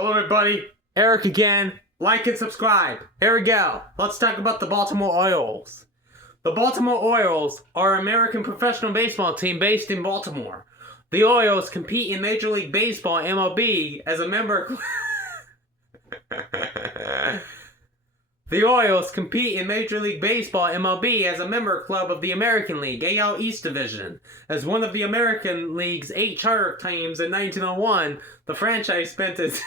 Hello everybody, Eric again. Like and subscribe. Here we go. Let's talk about the Baltimore Orioles. The Baltimore Orioles are an American professional baseball team based in Baltimore. The Orioles compete in Major League Baseball (MLB) as a member. The Orioles compete in Major League Baseball (MLB) as a member club of the American League AL East Division. As one of the American League's 8 charter teams in 1901, the franchise spent its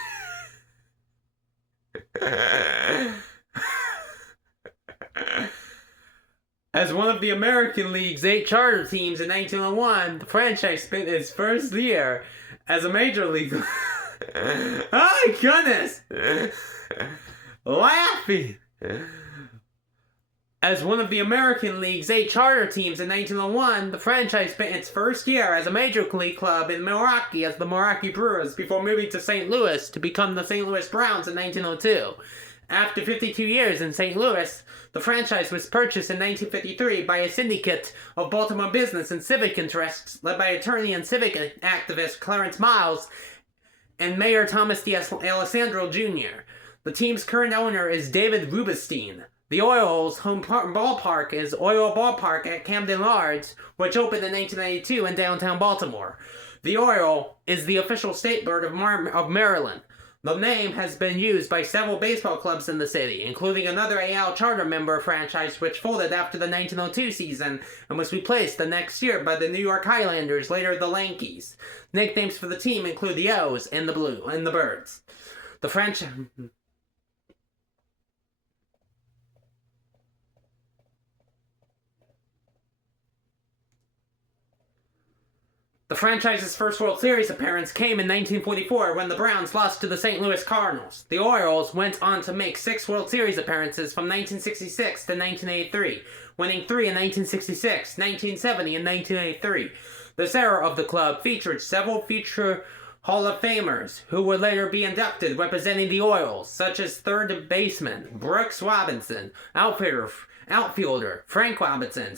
As one of the American League's 8 charter teams in 1901, the franchise spent its first year as a major league. Oh my goodness! Laughing! As one of the American League's 8 charter teams in 1901, the franchise spent its first year as a major league club in Milwaukee as the Milwaukee Brewers before moving to St. Louis to become the St. Louis Browns in 1902. After 52 years in St. Louis, the franchise was purchased in 1953 by a syndicate of Baltimore business and civic interests led by attorney and civic activist Clarence Miles and Mayor Thomas D. Alessandro Jr. The team's current owner is David Rubenstein. The Orioles' home ballpark is Oriole Ballpark at Camden Yards, which opened in 1992 in downtown Baltimore. The Oriole is the official state bird of Maryland. The name has been used by several baseball clubs in the city, including another AL charter member franchise which folded after the 1902 season and was replaced the next year by the New York Highlanders, later the Yankees. Nicknames for the team include the O's and the Blue and the Birds. The franchise's first World Series appearance came in 1944 when the Browns lost to the St. Louis Cardinals. The Orioles went on to make 6 World Series appearances from 1966 to 1983, winning 3 in 1966, 1970, and 1983. This era of the club featured several future Hall of Famers who would later be inducted representing the Orioles, such as third baseman Brooks Robinson, outfielder Frank Robinson,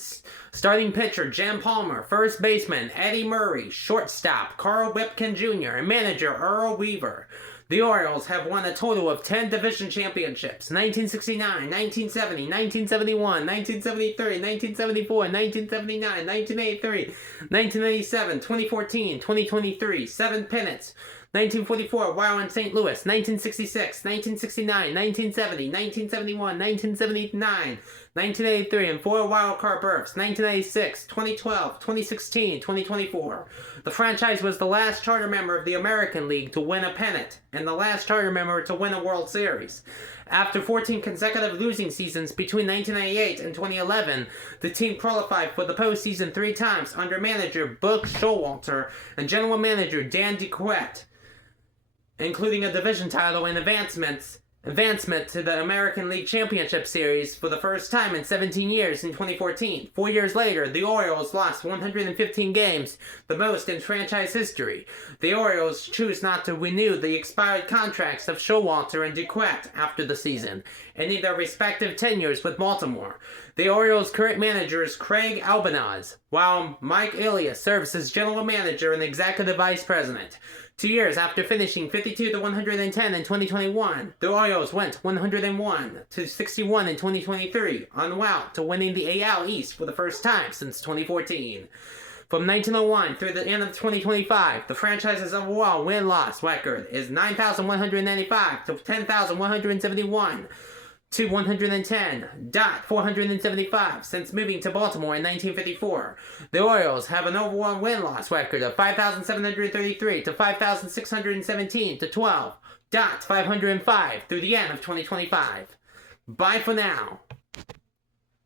starting pitcher Jim Palmer, first baseman Eddie Murray, shortstop Carl Whitkin Jr., and manager Earl Weaver. The Orioles have won a total of 10 division championships: 1969, 1970, 1971, 1973, 1974, 1979, 1983, 1987, 2014, 2023, 7 pennants. 1944, while in St. Louis, 1966, 1969, 1970, 1971, 1979, 1983, and 4 wildcard berths, 1996, 2012, 2016, 2024. The franchise was the last charter member of the American League to win a pennant, and the last charter member to win a World Series. After 14 consecutive losing seasons between 1998 and 2011, the team qualified for the postseason 3 times under manager Buck Showalter and general manager Dan DeQuette, including a division title and advancement to the American League Championship Series for the first time in 17 years in 2014. 4 years later, the Orioles lost 115 games, the most in franchise history. The Orioles choose not to renew the expired contracts of Showalter and DeQuette after the season, ending their respective tenures with Baltimore. The Orioles' current manager is Craig Albanaz, while Mike Elias serves as general manager and executive vice president. 2 years after finishing 52-110 in 2021, the Orioles went 101-61 in 2023, en route to winning the AL East for the first time since 2014. From 1901 through the end of 2025, the franchise's overall win-loss record is 9,195 to 10,171. to 110.475 since moving to Baltimore in 1954. The Orioles have an overall win-loss record of 5,733 to 5,617 to 12.505 through the end of 2025. Bye for now.